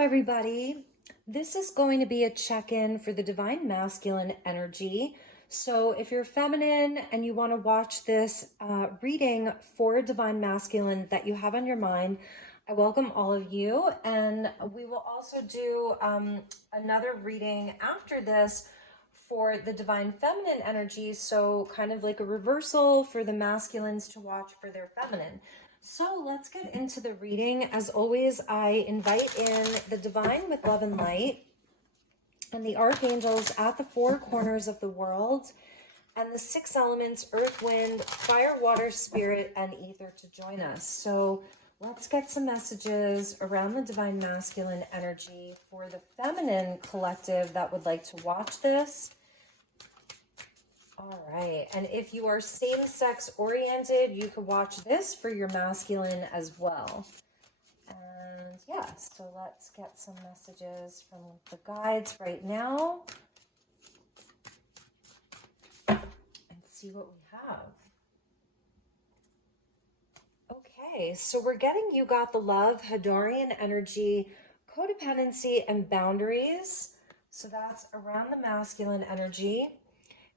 Everybody. This is going to be a check-in for the divine masculine energy. So if you're feminine and you want to watch this reading for divine masculine that you have on your mind, I welcome all of you. And we will also do another reading after this for the divine feminine energy. So kind of like a reversal for the masculines to watch for their feminine. So let's get into the reading. As always, I invite in the divine with love and light and the archangels at the four corners of the world and the six elements, earth, wind, fire, water, spirit, and ether to join us. So let's get some messages around the divine masculine energy for the feminine collective that would like to watch this. All right, and if you are same-sex oriented, you could watch this for your masculine as well. And yeah, so let's get some messages from the guides right now and see what we have. Okay, so we're getting you got the love, Hadarian energy, codependency, and boundaries. So that's around the masculine energy.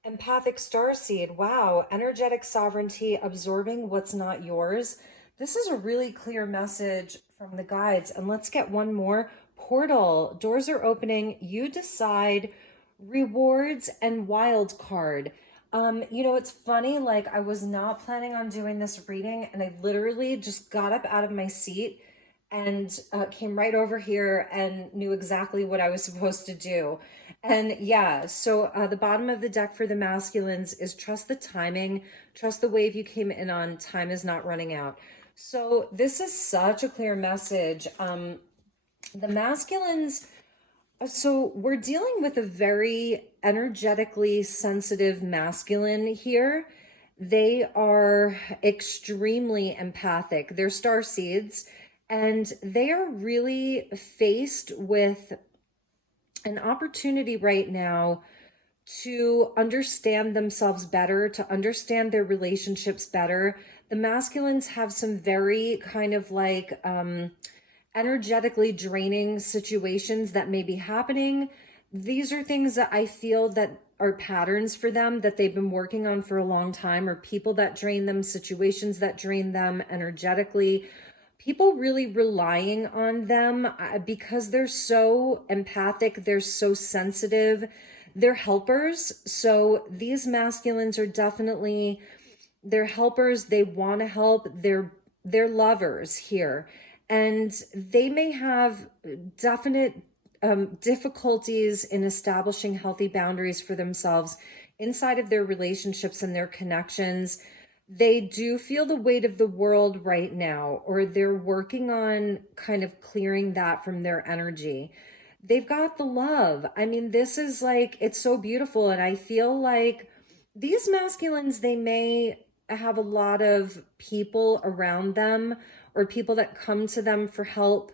Empathic starseed, wow, energetic sovereignty, absorbing what's not yours. This is a really clear message from the guides. And let's get one more. Portal, doors are opening, you decide, rewards, and wild card. It's funny, like I was not planning on doing this reading and I literally just got up out of my seat and came right over here and knew exactly what I was supposed to do. And yeah, so the bottom of the deck for the masculines is trust the timing, trust the wave you came in on, time is not running out. So this is such a clear message. The masculines, so we're dealing with a very energetically sensitive masculine here. They are extremely empathic. They're star seeds. And they are really faced with an opportunity right now to understand themselves better, to understand their relationships better. The masculines have some very kind of like energetically draining situations that may be happening. These are things that I feel that are patterns for them that they've been working on for a long time, or people that drain them, situations that drain them energetically. People really relying on them because they're so empathic, they're so sensitive, they're helpers. So these masculines are definitely, they're helpers, they want to help, they're lovers here. And they may have definite difficulties in establishing healthy boundaries for themselves inside of their relationships and their connections. They do feel the weight of the world right now, or they're working on kind of clearing that from their energy. They've got the love. I mean, this is like, it's so beautiful. And I feel like these masculines, they may have a lot of people around them or people that come to them for help.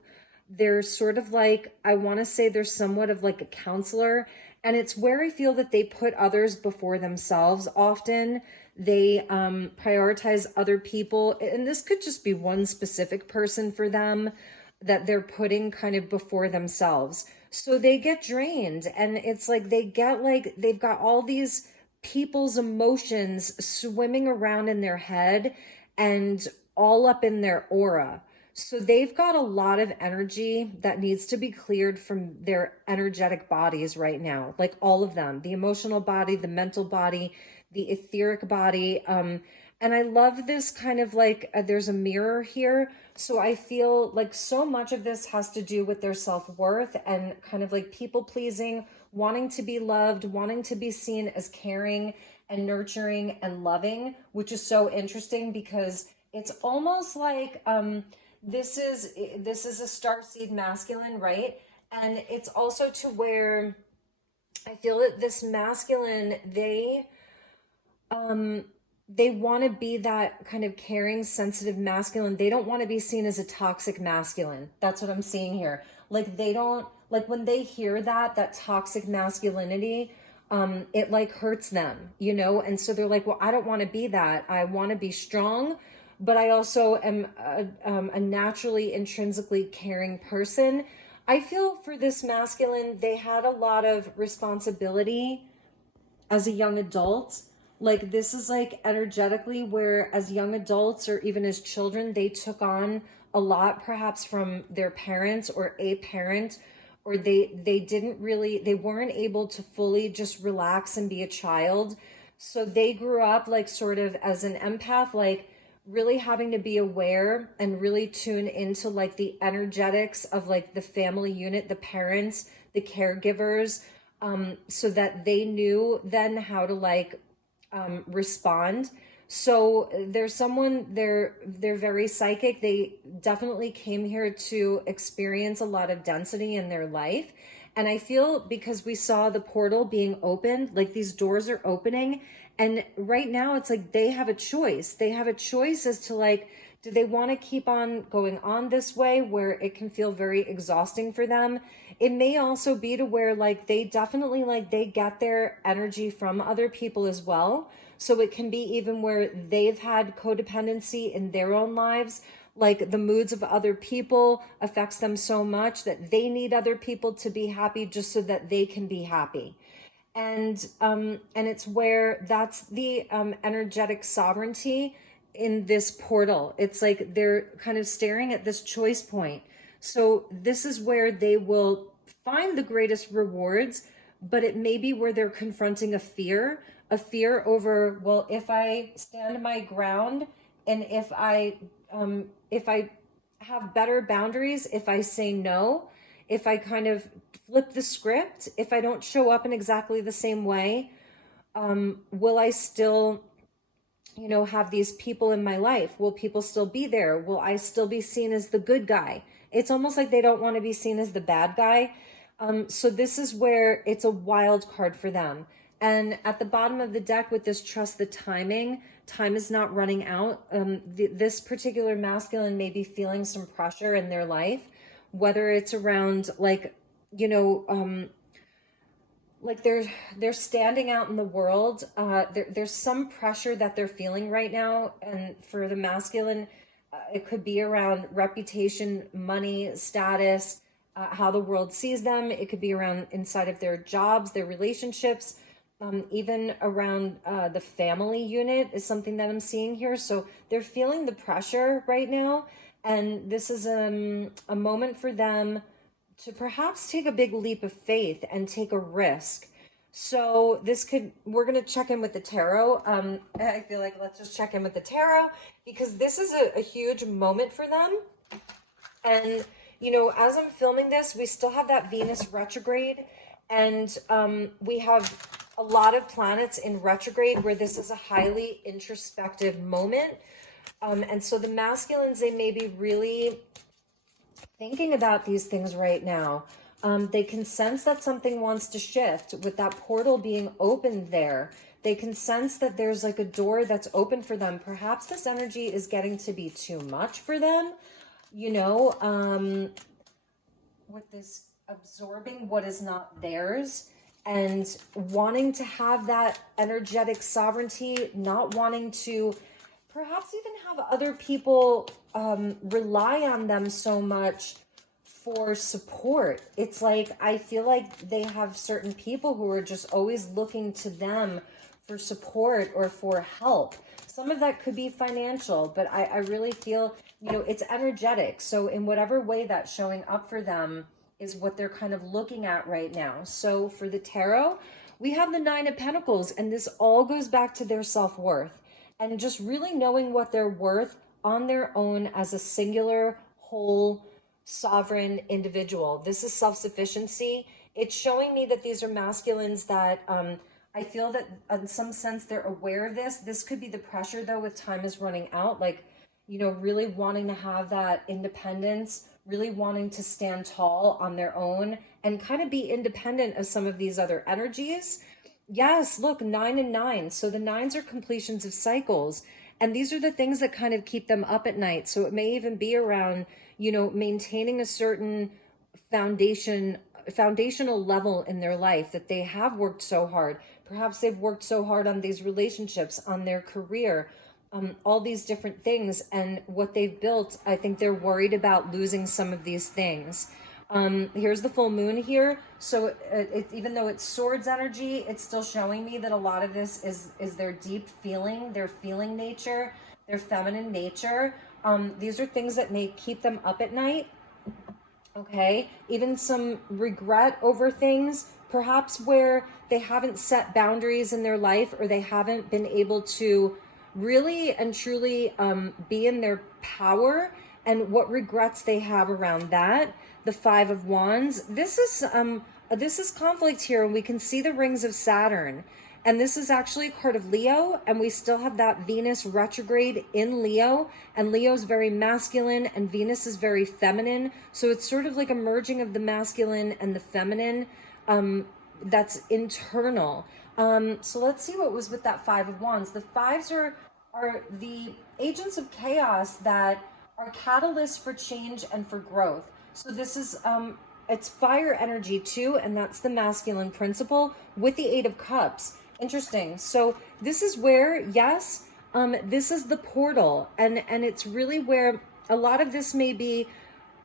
They're sort of like, I want to say they're somewhat of like a counselor. And it's where I feel that they put others before themselves often. They prioritize other people, and this could just be one specific person for them that they're putting kind of before themselves. So they get drained, and it's like they get like they've got all these people's emotions swimming around in their head and all up in their aura. So they've got a lot of energy that needs to be cleared from their energetic bodies right now, like all of them, the emotional body, the mental body, the etheric body. And I love this kind of like, there's a mirror here. So I feel like so much of this has to do with their self-worth and kind of like people pleasing, wanting to be loved, wanting to be seen as caring and nurturing and loving, which is so interesting because it's almost like, this is a starseed masculine, right? And it's also to where I feel that this masculine, they want to be that kind of caring, sensitive masculine. They don't want to be seen as a toxic masculine. That's what I'm seeing here. Like they don't, like when they hear that toxic masculinity, it like hurts them,? And so they're like, well, I don't want to be that. I want to be strong, but I also am a naturally intrinsically caring person. I feel for this masculine, they had a lot of responsibility as a young adult. Like this is like energetically where as young adults or even as children, they took on a lot perhaps from their parents or a parent, or they didn't really, they weren't able to fully just relax and be a child. So they grew up like sort of as an empath, like really having to be aware and really tune into like the energetics of like the family unit, the parents, the caregivers, so that they knew then how to like respond. So there's someone, they're very psychic. They definitely came here to experience a lot of density in their life. And I feel because we saw the portal being opened, like these doors are opening. And right now it's like they have a choice. They have a choice as to like, do they want to keep on going on this way where it can feel very exhausting for them? It may also be to where like they definitely like they get their energy from other people as well. So it can be even where they've had codependency in their own lives, like the moods of other people affects them so much that they need other people to be happy just so that they can be happy. And it's where that's the energetic sovereignty in this portal. It's like they're kind of staring at this choice point. So this is where they will find the greatest rewards, but it may be where they're confronting a fear over, well, if I stand my ground and if I have better boundaries, if I say no, if I kind of flip the script, if I don't show up in exactly the same way, will I still, have these people in my life? Will people still be there? Will I still be seen as the good guy? It's almost like they don't want to be seen as the bad guy. So this is where it's a wild card for them. And at the bottom of the deck with this trust the timing, time is not running out. This particular masculine may be feeling some pressure in their life, whether it's around like, like they're standing out in the world. There's some pressure that they're feeling right now. And for the masculine, it could be around reputation, money, status, how the world sees them. It could be around inside of their jobs, their relationships, even around the family unit is something that I'm seeing here. So they're feeling the pressure right now. And this is a moment for them to perhaps take a big leap of faith and take a risk. So we're going to check in with the tarot. I feel like let's just check in with the tarot because this is a huge moment for them. And, as I'm filming this, we still have that Venus retrograde, and we have a lot of planets in retrograde where this is a highly introspective moment. And so the masculines, they may be really thinking about these things right now. They can sense that something wants to shift with that portal being opened there. They can sense that there's like a door that's open for them. Perhaps this energy is getting to be too much for them, with this absorbing what is not theirs and wanting to have that energetic sovereignty, not wanting to perhaps even have other people rely on them so much for support. It's like, I feel like they have certain people who are just always looking to them for support or for help. Some of that could be financial, but I really feel, it's energetic. So in whatever way that's showing up for them is what they're kind of looking at right now. So for the tarot, we have the Nine of Pentacles, and this all goes back to their self-worth and just really knowing what they're worth on their own as a singular, whole, sovereign individual. This is self-sufficiency. It's showing me that these are masculines that I feel that in some sense they're aware of this. This could be the pressure though with time is running out, like, really wanting to have that independence, really wanting to stand tall on their own and kind of be independent of some of these other energies. Yes, look, 9 and 9. So the 9s are completions of cycles. And these are the things that kind of keep them up at night. So it may even be around, maintaining a certain foundational level in their life that they have worked so hard. Perhaps they've worked so hard on these relationships, on their career, all these different things. And what they've built, I think they're worried about losing some of these things. Here's the full moon here. So even though it's swords energy, it's still showing me that a lot of this is their deep feeling, their feeling nature, their feminine nature. These are things that may keep them up at night. Okay, even some regret over things, perhaps where they haven't set boundaries in their life, or they haven't been able to really and truly be in their power, and what regrets they have around that. The Five of Wands. This is conflict here, and we can see the rings of Saturn. And this is actually a card of Leo, and we still have that Venus retrograde in Leo, and Leo's very masculine and Venus is very feminine. So it's sort of like a merging of the masculine and the feminine that's internal. So let's see what was with that Five of Wands. The fives are the agents of chaos that are catalysts for change and for growth. So this is it's fire energy too, and that's the masculine principle with the Eight of Cups. Interesting. So this is where, yes, this is the portal, and it's really where a lot of this may be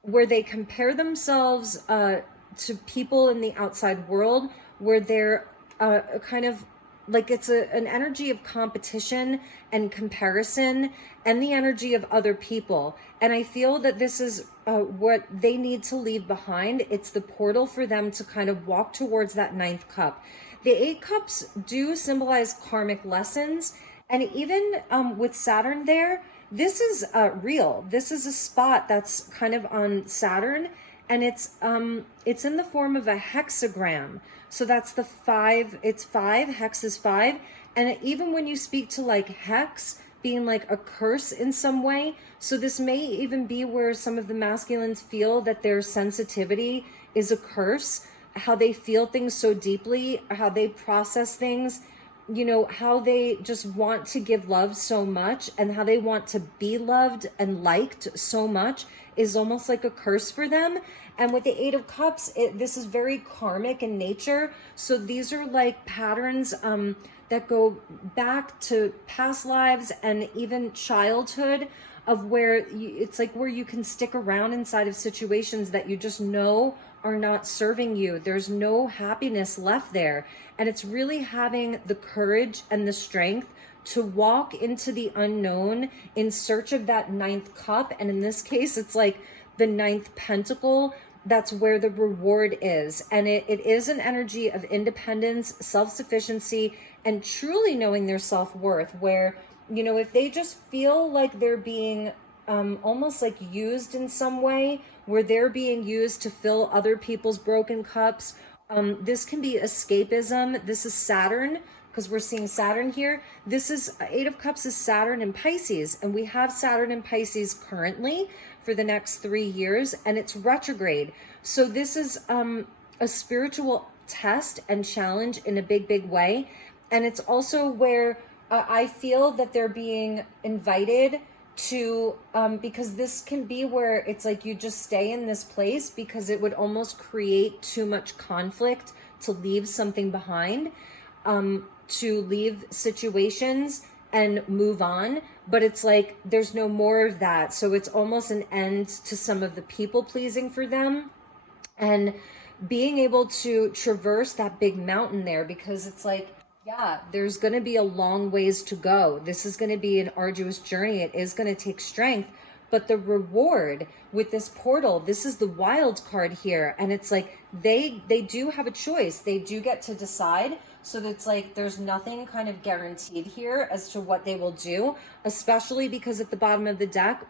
where they compare themselves to people in the outside world, where they're kind of like it's an energy of competition and comparison, and the energy of other people. And I feel that this is what they need to leave behind. It's the portal for them to kind of walk towards that ninth cup. The Eight Cups do symbolize karmic lessons. And even with Saturn there, this is real. This is a spot that's kind of on Saturn, and it's in the form of a hexagram. So that's the five, it's five, hex is five. And even when you speak to like hex being like a curse in some way, so this may even be where some of the masculines feel that their sensitivity is a curse, how they feel things so deeply, how they process things, you know, how they just want to give love so much, and how they want to be loved and liked so much is almost like a curse for them. And with the Eight of Cups, this is very karmic in nature. So these are like patterns that go back to past lives and even childhood, of where it's like where you can stick around inside of situations that you just know are not serving you. There's no happiness left there. And it's really having the courage and the strength to walk into the unknown in search of that ninth cup. And in this case, it's like the ninth pentacle. That's where the reward is. And it is an energy of independence, self-sufficiency, and truly knowing their self-worth, where, you know, if they just feel like they're being almost like used in some way, where they're being used to fill other people's broken cups, this can be escapism. This is Saturn, because we're seeing Saturn here. This is Eight of Cups is Saturn in Pisces, and we have Saturn in Pisces currently for the next 3 years, and it's retrograde. So this is a spiritual test and challenge in a big way. And it's also where I feel that they're being invited to, because this can be where it's like you just stay in this place because it would almost create too much conflict to leave something behind, to leave situations and move on. But it's like there's no more of that. So it's almost an end to some of the people pleasing for them, and being able to traverse that big mountain there, because it's like, yeah, there's going to be a long ways to go. This is going to be an arduous journey. It is going to take strength, but the reward with this portal, this is the wild card here. And it's like, they do have a choice. They do get to decide. So it's like, there's nothing kind of guaranteed here as to what they will do, especially because at the bottom of the deck,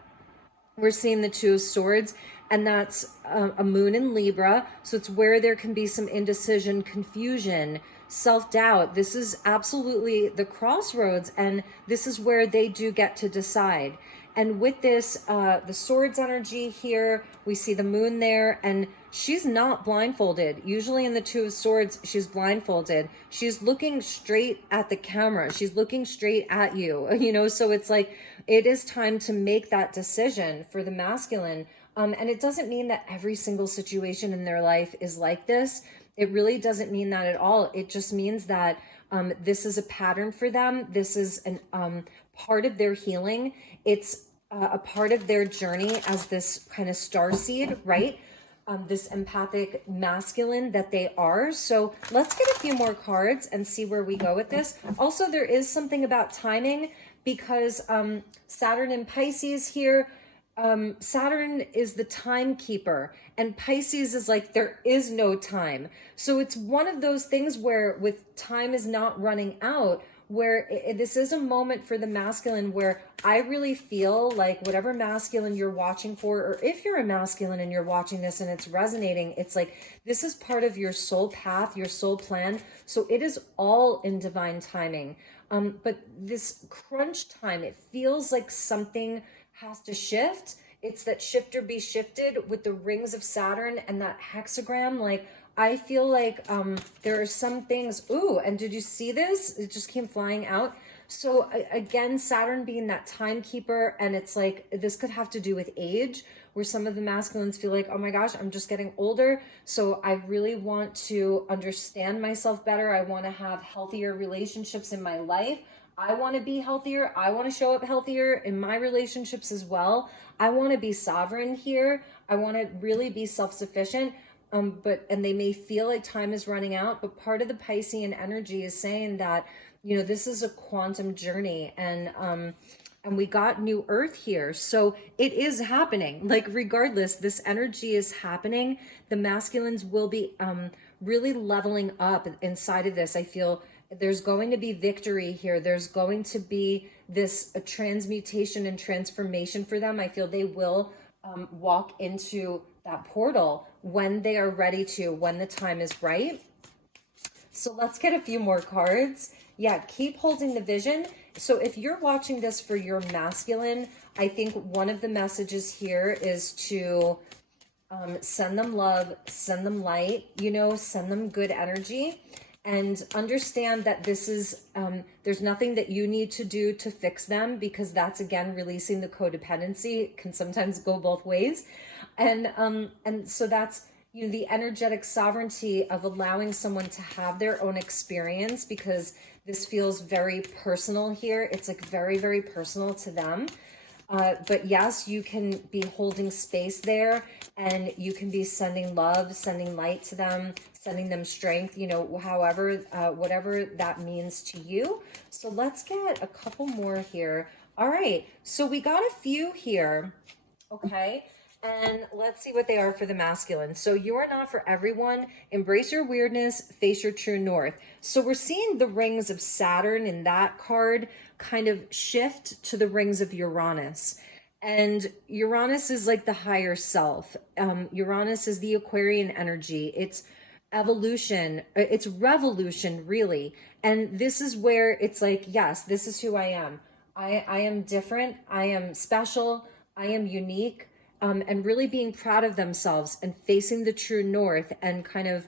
we're seeing the Two of Swords, and that's a moon in Libra. So it's where there can be some indecision, confusion, self-doubt. This is absolutely the crossroads, and this is where they do get to decide. And with this, the swords energy here, we see the moon there, and she's not blindfolded. Usually in the Two of Swords, she's blindfolded. She's looking straight at the camera. She's looking straight at you, you know? So it's like, it is time to make that decision for the masculine. And it doesn't mean that every single situation in their life is like this. It really doesn't mean that at all. It just means that this is a pattern for them. This is an part of their healing. It's a part of their journey as this kind of starseed, right? this empathic masculine that they are. So let's get a few more cards and see where we go with this. Also, there is something about timing because Saturn in Pisces here, Saturn is the timekeeper and Pisces is like, there is no time. So it's one of those things where with time is not running out, where this is a moment for the masculine where I really feel like whatever masculine you're watching for, or if you're a masculine and you're watching this and it's resonating, it's like this is part of your soul path, your soul plan. So it is all in divine timing. But this crunch time, it feels like something has to shift. It's that shift or be shifted with the rings of Saturn and that hexagram. Like I feel like there are some things. Ooh, and did you see this? It just came flying out. So again, Saturn being that timekeeper, and it's like this could have to do with age, where some of the masculines feel like, oh my gosh, I'm just getting older. So I really want to understand myself better. I want to have healthier relationships in my life. I want to be healthier. I want to show up healthier in my relationships as well. I want to be sovereign here. I want to really be self-sufficient. And they may feel like time is running out, but part of the Piscean energy is saying that, you know, this is a quantum journey, and we got new Earth here. So it is happening. Like regardless, this energy is happening. The masculines will be really leveling up inside of this. I feel there's going to be victory here. There's going to be this transmutation and transformation for them. I feel they will walk into that portal when they are ready to, when the time is right. So let's get a few more cards. Yeah, keep holding the vision. So if you're watching this for your masculine, I think one of the messages here is to send them love, send them light, you know, send them good energy, and understand that this is, there's nothing that you need to do to fix them, because that's, again, releasing the codependency. It can sometimes go both ways. And so that's, you know, the energetic sovereignty of allowing someone to have their own experience, because this feels very personal here. It's like very, very personal to them. But yes, you can be holding space there, and you can be sending love, sending light to them, sending them strength, you know, however, whatever that means to you. So let's get a couple more here. All right. So we got a few here. Okay. And let's see what they are for the masculine. So you are not for everyone. Embrace your weirdness, face your true north. So we're seeing the rings of Saturn in that card kind of shift to the rings of Uranus. And Uranus is like the higher self. Uranus is the Aquarian energy. It's evolution. It's revolution, really. And this is where it's like, yes, this is who I am. I am different. I am special. I am unique. And really being proud of themselves and facing the true north, and kind of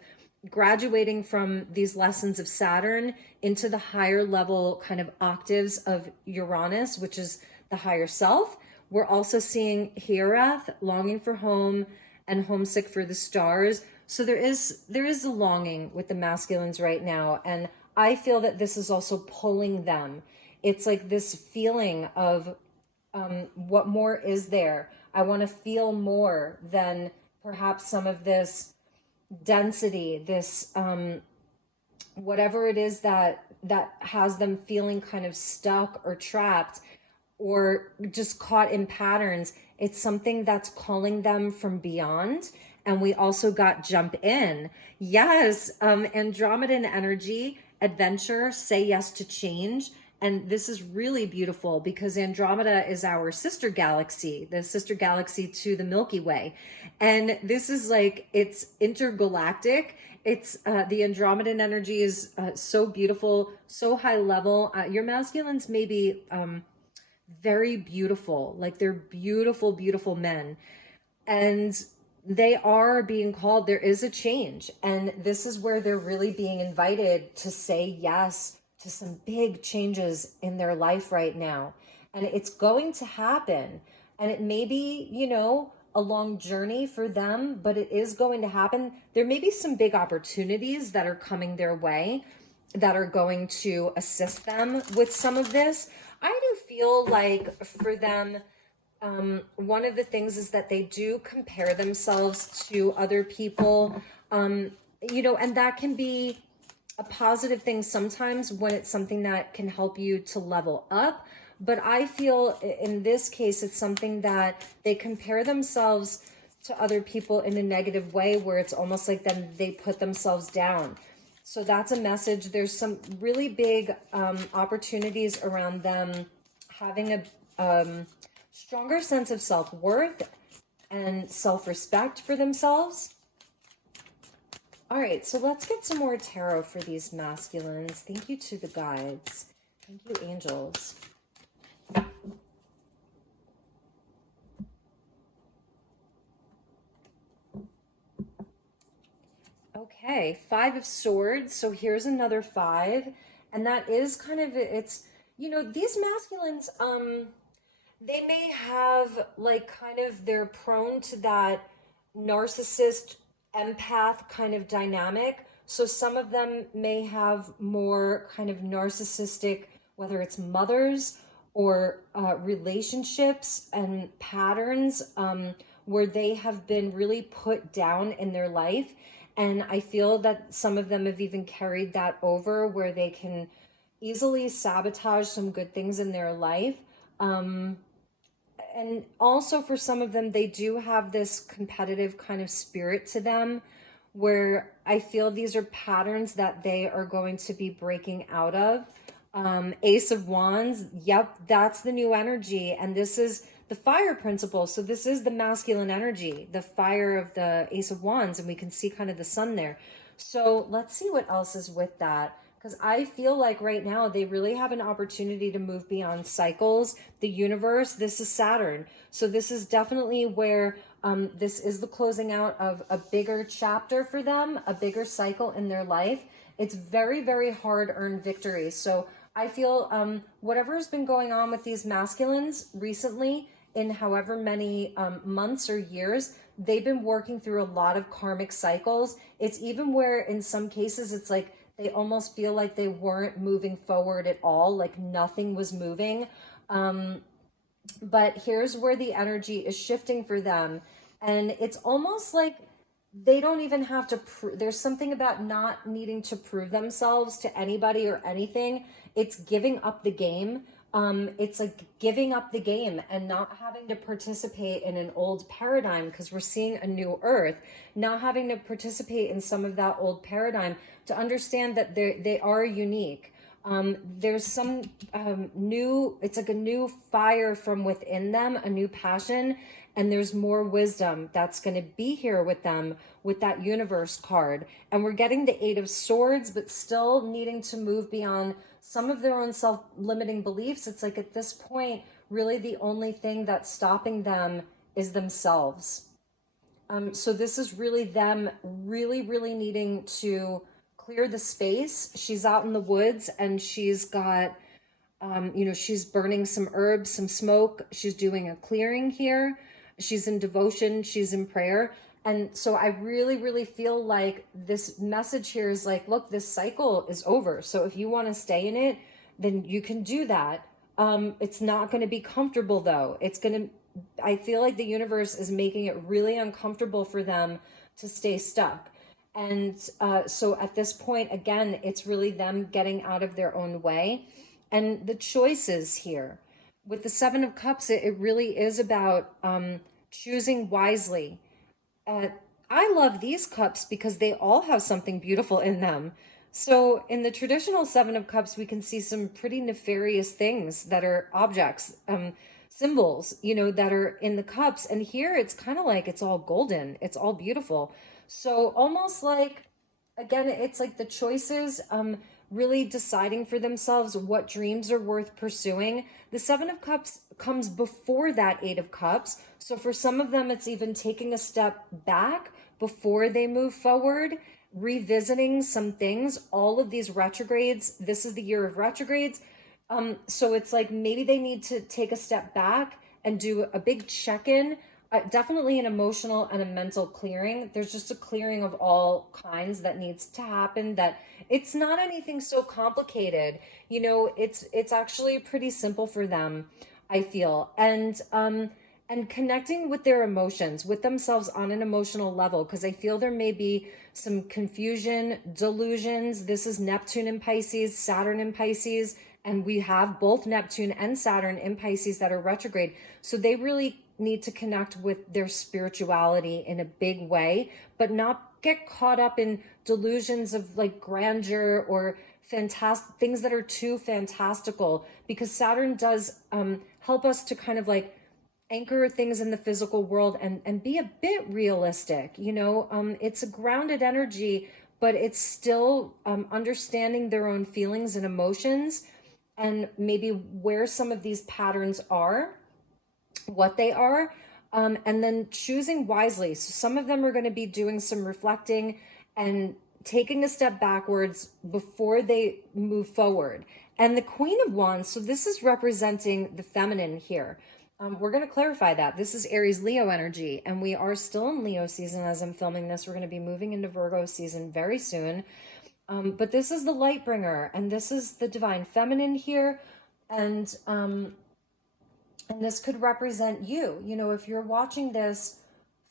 graduating from these lessons of Saturn into the higher level kind of octaves of Uranus, which is the higher self. We're also seeing Herath, longing for home and homesick for the stars. So there is a longing with the masculines right now. And I feel that this is also pulling them. It's like this feeling of what more is there? I want to feel more than perhaps some of this density, this whatever it is that has them feeling kind of stuck or trapped or just caught in patterns. It's something that's calling them from beyond. And we also got jump in. Yes, Andromedan energy, adventure, say yes to change. And this is really beautiful because Andromeda is our sister galaxy, the sister galaxy to the Milky Way. And this is like, it's intergalactic. It's the Andromedan energy is so beautiful, so high level. Your masculines may be very beautiful, like they're beautiful, beautiful men. And they are being called, there is a change. And this is where they're really being invited to say yes to some big changes in their life right now. And it's going to happen. And it may be, you know, a long journey for them, but it is going to happen. There may be some big opportunities that are coming their way that are going to assist them with some of this. I do feel like for them, One of the things is that they do compare themselves to other people, and that can be a positive thing sometimes when it's something that can help you to level up. But I feel in this case, it's something that they compare themselves to other people in a negative way, where it's almost like then they put themselves down. So that's a message. There's some really big opportunities around them having a stronger sense of self-worth and self-respect for themselves. All right, so let's get some more tarot for these masculines. Thank you to the guides. Thank you, angels. Okay, 5 of Swords. So here's another 5. And that is kind of, these masculines, they may have like kind of, they're prone to that narcissist empath kind of dynamic. So some of them may have more kind of narcissistic, whether it's mothers or relationships and patterns, where they have been really put down in their life. And I feel that some of them have even carried that over, where they can easily sabotage some good things in their life. And also for some of them, they do have this competitive kind of spirit to them, where I feel these are patterns that they are going to be breaking out of. Ace of Wands, yep, that's the new energy. And this is the fire principle. So this is the masculine energy, the fire of the Ace of Wands, and we can see kind of the sun there. So let's see what else is with that. Because I feel like right now they really have an opportunity to move beyond cycles. The universe, this is Saturn. So this is definitely where this is the closing out of a bigger chapter for them, a bigger cycle in their life. It's very, very hard-earned victory. So I feel whatever has been going on with these masculines recently, in however many months or years, they've been working through a lot of karmic cycles. It's even where in some cases it's like they almost feel like they weren't moving forward at all, like nothing was moving. But here's where the energy is shifting for them. And it's almost like they don't even have to there's something about not needing to prove themselves to anybody or anything. It's giving up the game. It's like giving up the game and not having to participate in an old paradigm, because we're seeing a new earth, not having to participate in some of that old paradigm, to understand that they are unique. There's some new, it's like a new fire from within them, a new passion, and there's more wisdom that's going to be here with them with that universe card. And we're getting the 8 of Swords, but still needing to move beyond some of their own self-limiting beliefs. It's like at this point, really the only thing that's stopping them is themselves. So this is really them really, really needing to clear the space. She's out in the woods and she's got, she's burning some herbs, some smoke. She's doing a clearing here. She's in devotion. She's in prayer. And so I really, really feel like this message here is like, look, this cycle is over. So if you want to stay in it, then you can do that. It's not going to be comfortable though. I feel like the universe is making it really uncomfortable for them to stay stuck. And so at this point, again, it's really them getting out of their own way. And the choices here with the 7 of Cups, it really is about choosing wisely. I love these cups because they all have something beautiful in them. So in the traditional 7 of Cups, we can see some pretty nefarious things that are objects, symbols, that are in the cups. And here it's kind of like it's all golden. It's all beautiful. So almost like, again, it's like the choices, really deciding for themselves what dreams are worth pursuing. The 7 of Cups comes before that 8 of Cups. So for some of them, it's even taking a step back before they move forward, revisiting some things. All of these retrogrades, this is the year of retrogrades. So it's like maybe they need to take a step back and do a big check-in. Definitely an emotional and a mental clearing. There's just a clearing of all kinds that needs to happen. That it's not anything so complicated. It's actually pretty simple for them, I feel. And and connecting with their emotions, with themselves on an emotional level, because I feel there may be some confusion, delusions. This is Neptune in Pisces, Saturn in Pisces, and we have both Neptune and Saturn in Pisces that are retrograde. So they really need to connect with their spirituality in a big way, but not get caught up in delusions of like grandeur or fantastic things that are too fantastical, because Saturn does help us to kind of like anchor things in the physical world and be a bit realistic. It's a grounded energy, but it's still understanding their own feelings and emotions, and maybe where some of these patterns are, what they are, and then choosing wisely. So some of them are going to be doing some reflecting and taking a step backwards before they move forward. And the Queen of Wands, so this is representing the feminine here. We're going to clarify that. This is Aries Leo energy, and we are still in Leo season as I'm filming this. We're going to be moving into Virgo season very soon. But this is the light bringer, and this is the divine feminine here. And this could represent you. If you're watching this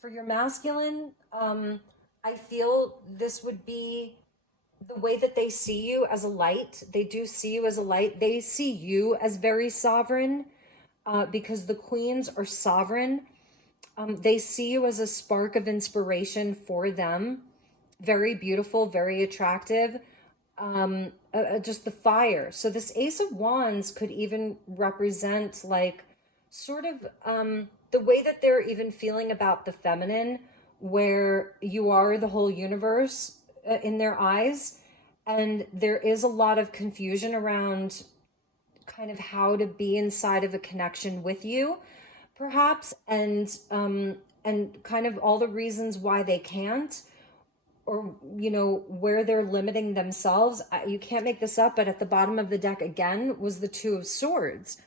for your masculine, I feel this would be the way that they see you as a light. They do see you as a light. They see you as very sovereign, because the queens are sovereign. They see you as a spark of inspiration for them. Very beautiful, very attractive. Just the fire. So this Ace of Wands could even represent like sort of the way that they're even feeling about the feminine, where you are the whole universe in their eyes. And there is a lot of confusion around kind of how to be inside of a connection with you, perhaps, and kind of all the reasons why they can't, or where they're limiting themselves. You can't make this up, but at the bottom of the deck again was the Two of Swords.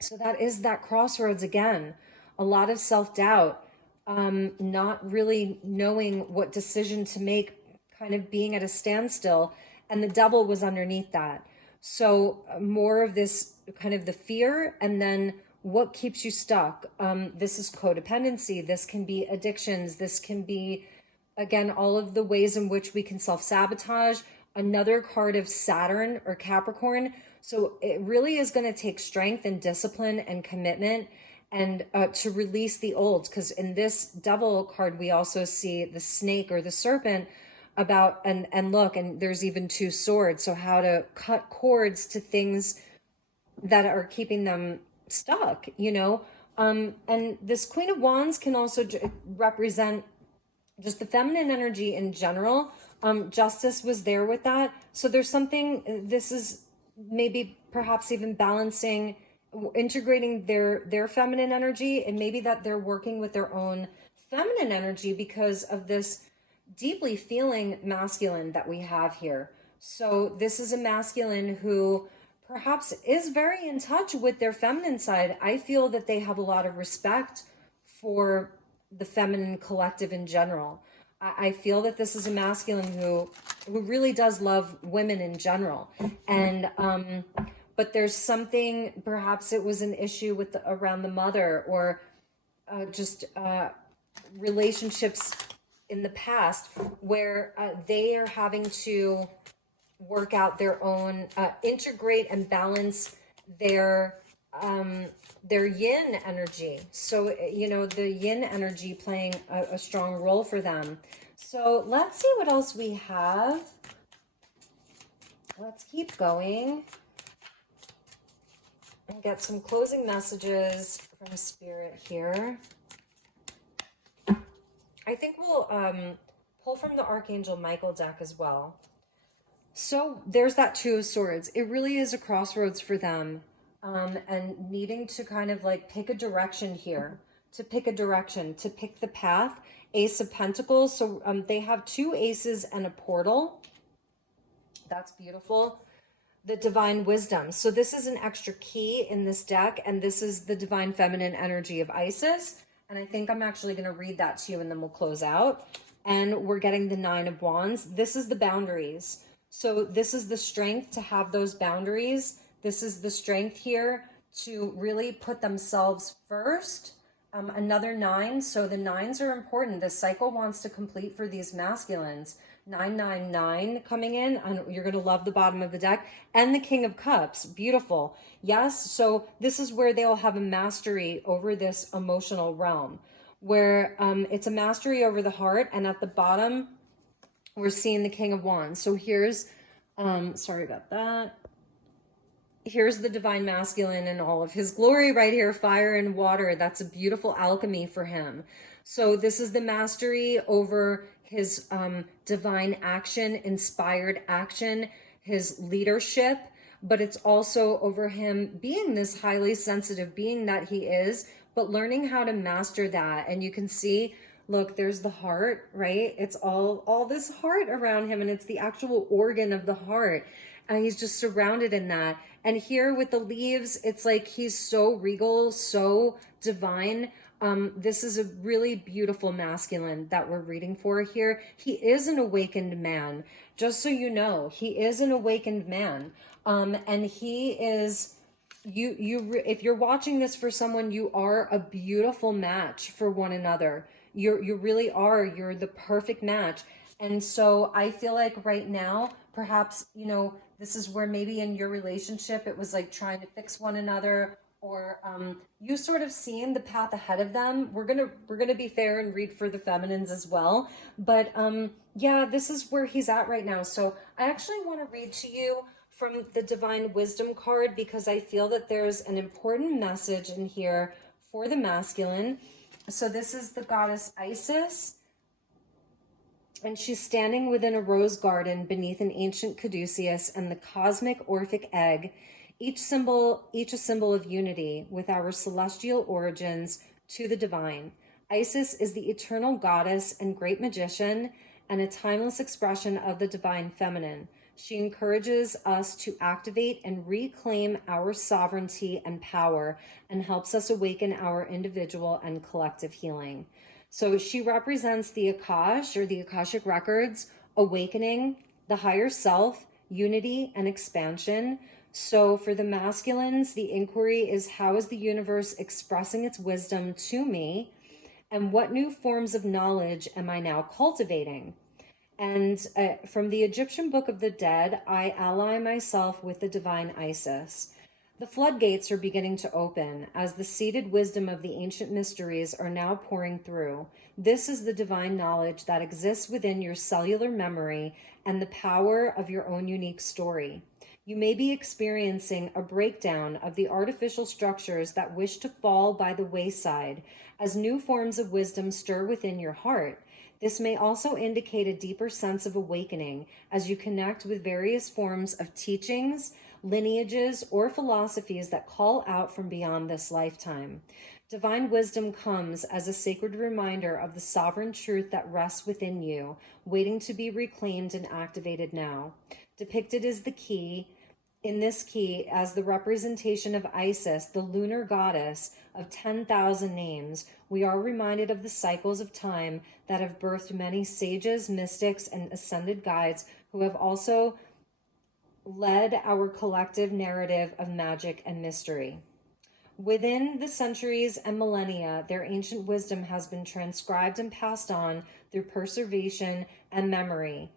So that is that crossroads again. A lot of self-doubt, not really knowing what decision to make, kind of being at a standstill, and the Devil was underneath that. So more of this kind of the fear, and then what keeps you stuck. This is codependency. This can be addictions. This can be, again, all of the ways in which we can self-sabotage. Another card of Saturn or Capricorn. So it really is going to take strength and discipline and commitment, and to release the old. Because in this Devil card, we also see the snake or the serpent about, and look, and there's even two swords. So how to cut cords to things that are keeping them stuck, and this Queen of Wands can also represent just the feminine energy in general. Justice was there with that. So there's something, this is maybe perhaps even balancing, integrating their feminine energy, and maybe that they're working with their own feminine energy because of this deeply feeling masculine that we have here. So this is a masculine who perhaps is very in touch with their feminine side. I feel that they have a lot of respect for the feminine collective in general. I feel that this is a masculine who really does love women in general. And but there's something, perhaps it was an issue with around the mother, or just relationships in the past where they are having to work out their own, integrate and balance their yin energy. So, the yin energy playing a strong role for them. So let's see what else we have. Let's keep going and get some closing messages from Spirit here. I think we'll pull from the Archangel Michael deck as well. So there's that Two of Swords. It really is a crossroads for them, and needing to kind of like pick a direction here, to pick the path. Ace of Pentacles. So they have two aces and a portal. That's beautiful. The Divine Wisdom. So this is an extra key in this deck, and this is the Divine Feminine energy of Isis. And I think I'm actually going to read that to you, and then we'll close out. And we're getting the Nine of Wands. This is the boundaries. So this is the strength to have those boundaries. This is the strength here to really put themselves first. Another 9. So the 9s are important. The cycle wants to complete for these masculines. 999 coming in. You're going to love the bottom of the deck. And the King of Cups. Beautiful. Yes. So this is where they'll have a mastery over this emotional realm, where it's a mastery over the heart. And at the bottom, we're seeing the King of Wands. So here's, sorry about that. Here's the divine masculine in all of his glory right here, fire and water. That's a beautiful alchemy for him. So this is the mastery over his divine action, inspired action, his leadership, but it's also over him being this highly sensitive being that he is, but learning how to master that. And you can see, look, there's the heart, right? It's all this heart around him, and it's the actual organ of the heart. And he's just surrounded in that. And here with the leaves, it's like he's so regal, so divine. This is a really beautiful masculine that we're reading for here. He is an awakened man. Just so you know, he is an awakened man. And he is, if you're watching this for someone, you are a beautiful match for one another. You really are. You're the perfect match. And so I feel like right now, perhaps, you know, this is where maybe in your relationship, it was like trying to fix one another, or you sort of seeing the path ahead of them. We're gonna be fair and read for the feminines as well. But yeah, this is where he's at right now. So I actually want to read to you from the Divine Wisdom card, because I feel that there's an important message in here for the masculine. So this is the goddess Isis, and she's standing within a rose garden beneath an ancient caduceus and the cosmic Orphic egg, each a symbol of unity with our celestial origins to the divine. Isis is the eternal goddess and great magician, and a timeless expression of the divine feminine. She encourages us to activate and reclaim our sovereignty and power, and helps us awaken our individual and collective healing. So she represents the Akash, or the Akashic records, awakening, the higher self, unity, and expansion. So for the masculines, the inquiry is, how is the universe expressing its wisdom to me? And what new forms of knowledge am I now cultivating? And from the Egyptian Book of the Dead, I ally myself with the divine Isis. The floodgates are beginning to open as the seated wisdom of the ancient mysteries are now pouring through. This is the divine knowledge that exists within your cellular memory and the power of your own unique story. You may be experiencing a breakdown of the artificial structures that wish to fall by the wayside as new forms of wisdom stir within your heart. This may also indicate a deeper sense of awakening as you connect with various forms of teachings, lineages, or philosophies that call out from beyond this lifetime. Divine wisdom comes as a sacred reminder of the sovereign truth that rests within you, waiting to be reclaimed and activated now. Depicted as the key, in this key, as the representation of Isis, the lunar goddess of 10,000 names, we are reminded of the cycles of time that have birthed many sages, mystics, and ascended guides who have also led our collective narrative of magic and mystery. Within the centuries and millennia, their ancient wisdom has been transcribed and passed on through preservation and memory.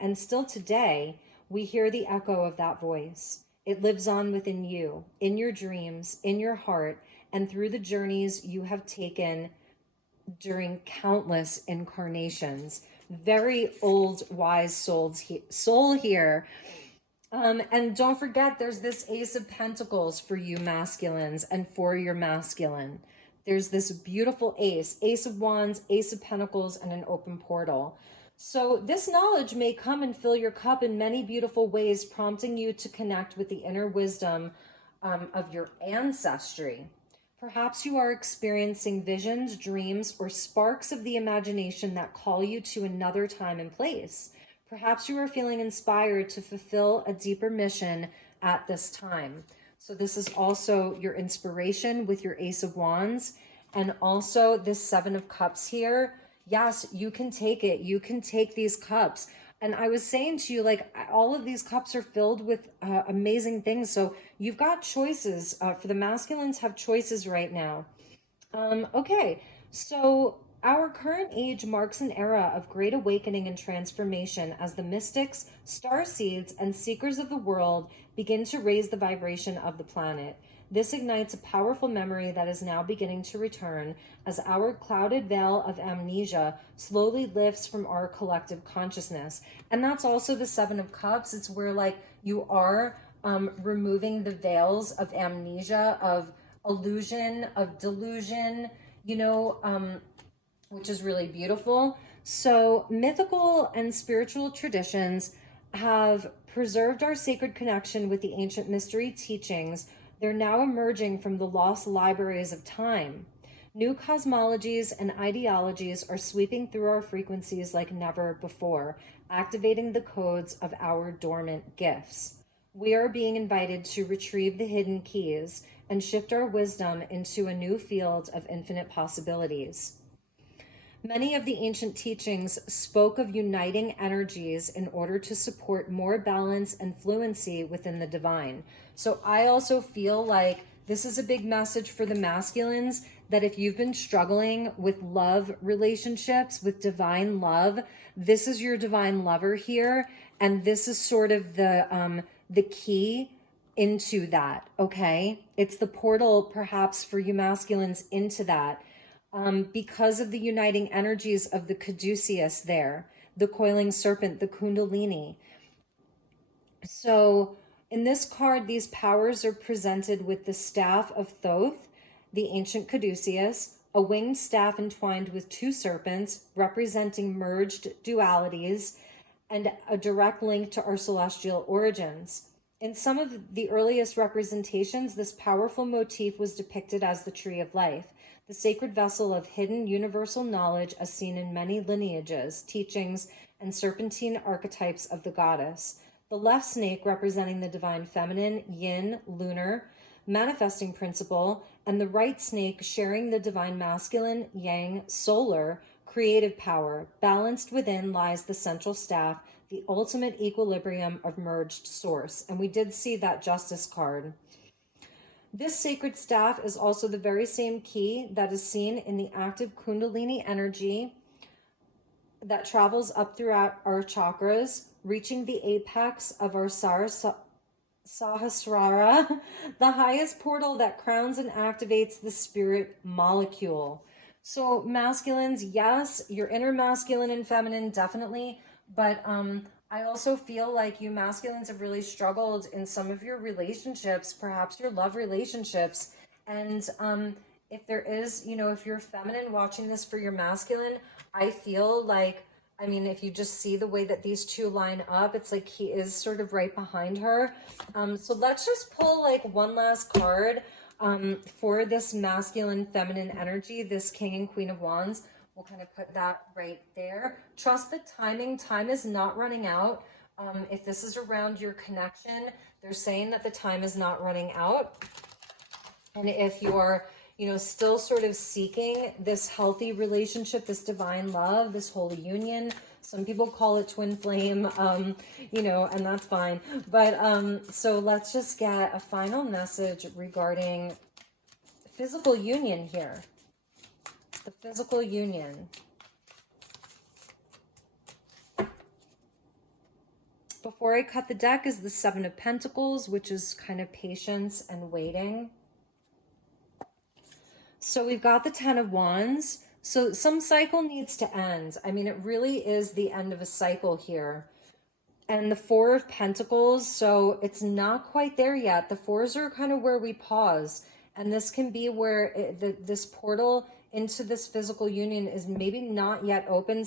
And still today, we hear the echo of that voice. It lives on within you, in your dreams, in your heart, and through the journeys you have taken during countless incarnations. Very old, wise soul here. And don't forget, there's this Ace of Pentacles for you masculines and for your masculine. There's this beautiful Ace of Wands, Ace of Pentacles, and an open portal. So this knowledge may come and fill your cup in many beautiful ways, prompting you to connect with the inner wisdom of your ancestry. Perhaps you are experiencing visions, dreams, or sparks of the imagination that call you to another time and place. Perhaps you are feeling inspired to fulfill a deeper mission at this time. So this is also your inspiration with your Ace of Wands, and also this Seven of Cups here. Yes, you can take it. You can take these cups. And I was saying to you, like, all of these cups are filled with amazing things. So you've got choices. For the masculines, have choices right now. Okay, so our current age marks an era of great awakening and transformation as the mystics, star seeds, and seekers of the world begin to raise the vibration of the planet. This ignites a powerful memory that is now beginning to return as our clouded veil of amnesia slowly lifts from our collective consciousness. And that's also the Seven of Cups. It's where, like, you are removing the veils of amnesia, of illusion, of delusion, which is really beautiful. So, mythical and spiritual traditions have preserved our sacred connection with the ancient mystery teachings. They're now emerging from the lost libraries of time. New cosmologies and ideologies are sweeping through our frequencies like never before, activating the codes of our dormant gifts. We are being invited to retrieve the hidden keys and shift our wisdom into a new field of infinite possibilities. Many of the ancient teachings spoke of uniting energies in order to support more balance and fluency within the divine. So I also feel like this is a big message for the masculines, that if you've been struggling with love relationships, with divine love, this is your divine lover here, and this is sort of the key into that. Okay, it's the portal perhaps for you masculines into that. Because of the uniting energies of the caduceus there, the coiling serpent, the kundalini. So in this card, these powers are presented with the staff of Thoth, the ancient caduceus, a winged staff entwined with two serpents representing merged dualities, and a direct link to our celestial origins. In some of the earliest representations, this powerful motif was depicted as the tree of life, the sacred vessel of hidden universal knowledge as seen in many lineages, teachings, and serpentine archetypes of the goddess. The left snake representing the divine feminine, yin, lunar, manifesting principle, and the right snake sharing the divine masculine, yang, solar, creative power. Balanced within lies the central staff, the ultimate equilibrium of merged source. And we did see that justice card. This sacred staff is also the very same key that is seen in the active kundalini energy that travels up throughout our chakras, reaching the apex of our Sahasrara, the highest portal that crowns and activates the spirit molecule. So masculines, yes, your inner masculine and feminine, definitely. But I also feel like you masculines have really struggled in some of your relationships, perhaps your love relationships. And if there is, if you're feminine watching this for your masculine, I feel like, I mean, if you just see the way that these two line up, it's like he is sort of right behind her. So let's just pull like one last card for this masculine feminine energy, this King and Queen of Wands. We'll kind of put that right there. Trust the timing. Time is not running out. If this is around your connection, they're saying that the time is not running out. And if you're, still sort of seeking this healthy relationship, this divine love, this holy union, some people call it twin flame, and that's fine. But so let's just get a final message regarding physical union here. The physical union. Before I cut the deck is the Seven of Pentacles, which is kind of patience and waiting. So we've got the Ten of Wands. So some cycle needs to end. I mean, it really is the end of a cycle here. And the Four of Pentacles, so it's not quite there yet. The fours are kind of where we pause. And this can be where this portal into this physical union is maybe not yet open.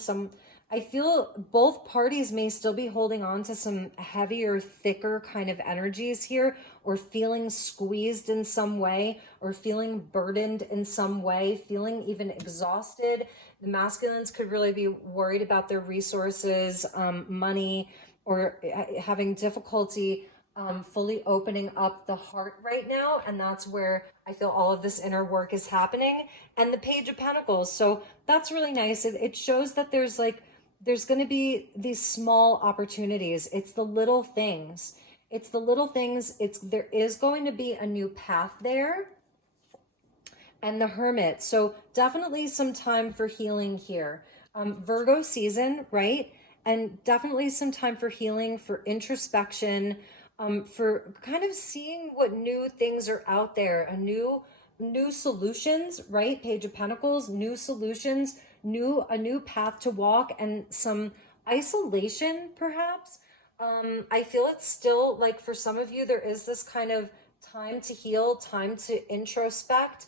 I feel both parties may still be holding on to some heavier, thicker kind of energies here, or feeling squeezed in some way, or feeling burdened in some way, feeling even exhausted. The masculines could really be worried about their resources, money, or having difficulty fully opening up the heart right now. And that's where I feel all of this inner work is happening. And the Page of Pentacles. So that's really nice. It shows that there's like there's going to be these small opportunities. It's the little things. It's the little things. There is going to be a new path there. And the Hermit. So definitely some time for healing here. Virgo season, right? And definitely some time for healing, for introspection, for kind of seeing what new things are out there, new solutions, right? Page of Pentacles, new solutions, a new path to walk, and some isolation perhaps. I feel it's still like for some of you there is this kind of time to heal, time to introspect,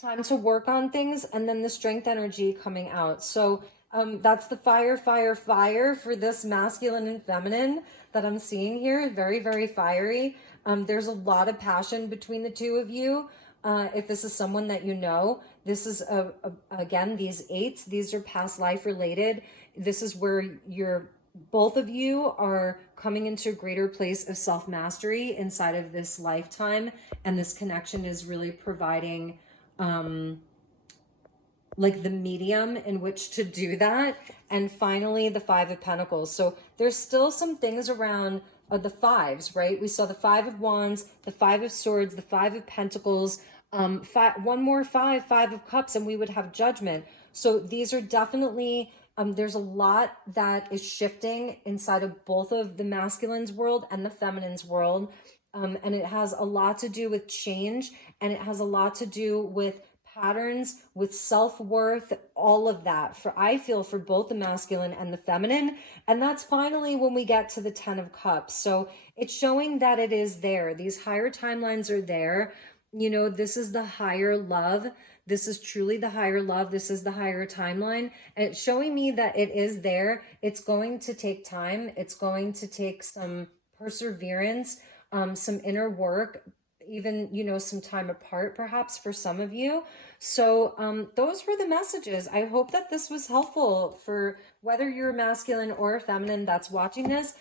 time to work on things, and then the strength energy coming out. So that's the fire, fire, fire for this masculine and feminine that I'm seeing here. Very, very fiery. There's a lot of passion between the two of you. If this is someone that you know, this is again, these eights, these are past life related. This is where both of you are coming into a greater place of self-mastery inside of this lifetime, and this connection is really providing like the medium in which to do that. And finally, the Five of Pentacles. So there's still some things around the fives, right? We saw the Five of Wands, the Five of Swords, the Five of Pentacles, one more Five of Cups, and we would have Judgment. So these are definitely, there's a lot that is shifting inside of both of the masculine's world and the feminine's world. And it has a lot to do with change, and it has a lot to do with patterns, with self-worth, all of that. I feel for both the masculine and the feminine. And that's finally when we get to the Ten of Cups. So it's showing that it is there. These higher timelines are there. You know, this is the higher love. This is truly the higher love. This is the higher timeline. And it's showing me that it is there. It's going to take time. It's going to take some perseverance, some inner work, even, you know, some time apart perhaps for some of you. So those were the messages. I hope that this was helpful for whether you're masculine or feminine that's watching this.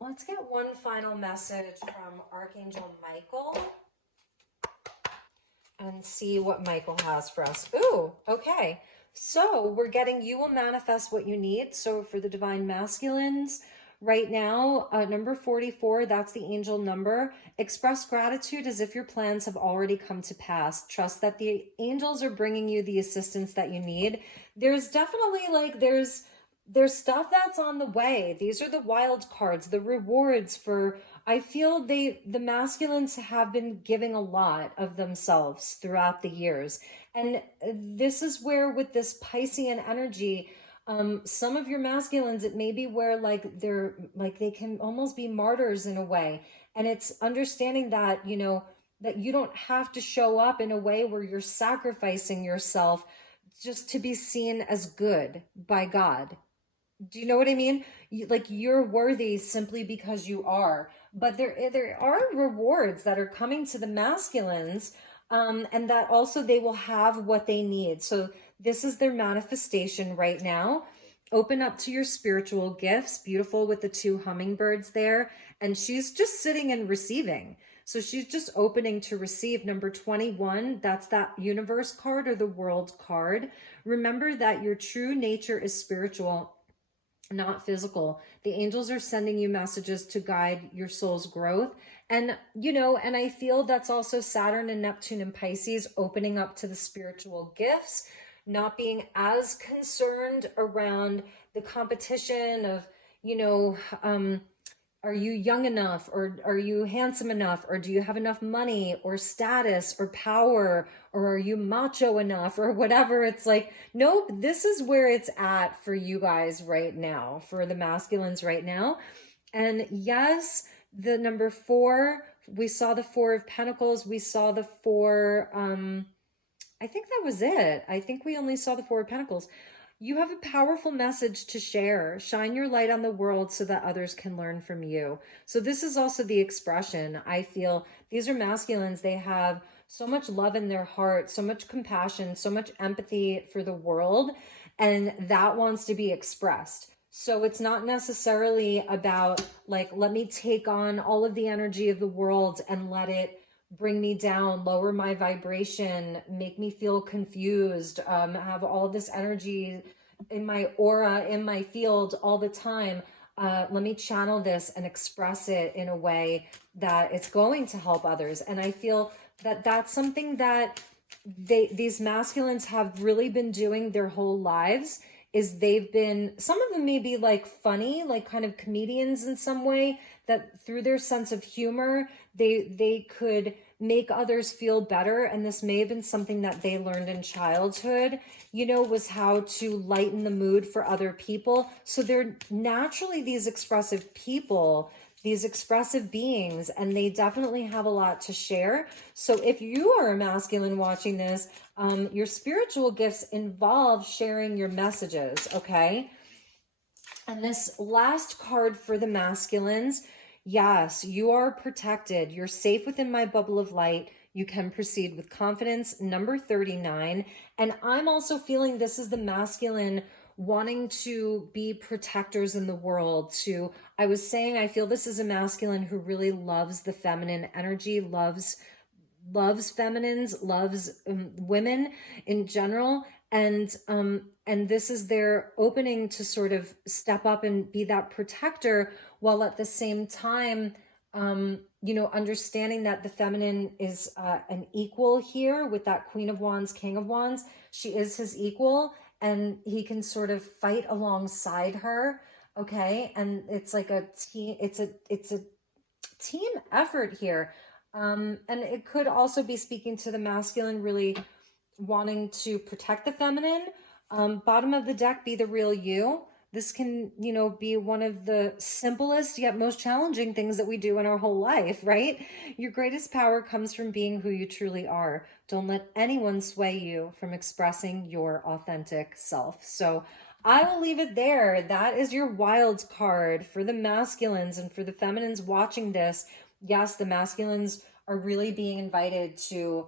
Let's get one final message from Archangel Michael and see what Michael has for us. Ooh, okay. So we're getting, you will manifest what you need. So for the divine masculines, right now, number 44, that's the angel number. Express gratitude as if your plans have already come to pass. Trust that the angels are bringing you the assistance that you need. There's definitely like, there's stuff that's on the way. These are the wild cards, the rewards for, I feel the masculines have been giving a lot of themselves throughout the years. And this is where with this Piscean energy, some of your masculines, it may be where like they're like, they can almost be martyrs in a way. And it's understanding that, you know, that you don't have to show up in a way where you're sacrificing yourself just to be seen as good by God. Do you know what I mean? Like you're worthy simply because you are. But there are rewards that are coming to the masculines, and that also they will have what they need. So this is their manifestation right now. Open up to your spiritual gifts. Beautiful with the two hummingbirds there. And she's just sitting and receiving. So she's just opening to receive. Number 21, that's that universe card or the world card. Remember that your true nature is spiritual, not physical. The angels are sending you messages to guide your soul's growth. And, you know, and I feel that's also Saturn and Neptune and Pisces opening up to the spiritual gifts, not being as concerned around the competition of, you know, are you young enough, or are you handsome enough, or do you have enough money or status or power, or are you macho enough or whatever? It's like, nope, this is where it's at for you guys right now, for the masculines right now. And yes, the number 4, we saw the 4 of Pentacles. We saw the 4, I think that was it. I think we only saw the 4 of Pentacles. You have a powerful message to share. Shine your light on the world so that others can learn from you. So this is also the expression. I feel these are masculines. They have so much love in their heart, so much compassion, so much empathy for the world, and that wants to be expressed. So it's not necessarily about like, let me take on all of the energy of the world and let it bring me down, lower my vibration, make me feel confused, have all this energy aura, in my field all the time. Let me channel this and express it in a way that it's going to help others. And I feel that that's something that these masculines have really been doing their whole lives. Is they've been, some of them may be like funny, like kind of comedians in some way, that through their sense of humor they could make others feel better. And this may have been something that they learned in childhood, you know, was how to lighten the mood for other people. So they're naturally these expressive people, these expressive beings, and they definitely have a lot to share. So if you are a masculine watching this, your spiritual gifts involve sharing your messages, okay? And this last card for the masculines, yes, you are protected. You're safe within my bubble of light. You can proceed with confidence. Number 39. And I'm also feeling this is the masculine wanting to be protectors in the world. I was saying, I feel this is a masculine who really loves the feminine energy, loves feminines, loves women in general. And this is their opening to sort of step up and be that protector, while at the same time, you know, understanding that the feminine is an equal here with that Queen of Wands, King of Wands. She is his equal, and he can sort of fight alongside her. Okay. And it's like a team, it's a team effort here. And it could also be speaking to the masculine really wanting to protect the feminine. Bottom of the deck, be the real you. This can, you know, be one of the simplest yet most challenging things that we do in our whole life, right? Your greatest power comes from being who you truly are. Don't let anyone sway you from expressing your authentic self. So I will leave it there. That is your wilds card for the masculines. And for the feminines watching this, yes, the masculines are really being invited to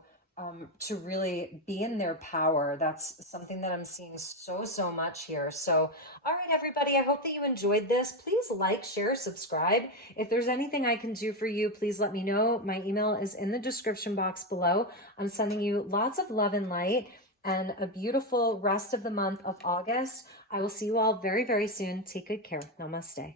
really be in their power. That's something that I'm seeing so much here. So, all right, everybody, I hope that you enjoyed this. Please like, share, subscribe. If there's anything I can do for you, please let me know. My email is in the description box below. I'm sending you lots of love and light and a beautiful rest of the month of August. I will see you all very soon. Take good care. Namaste.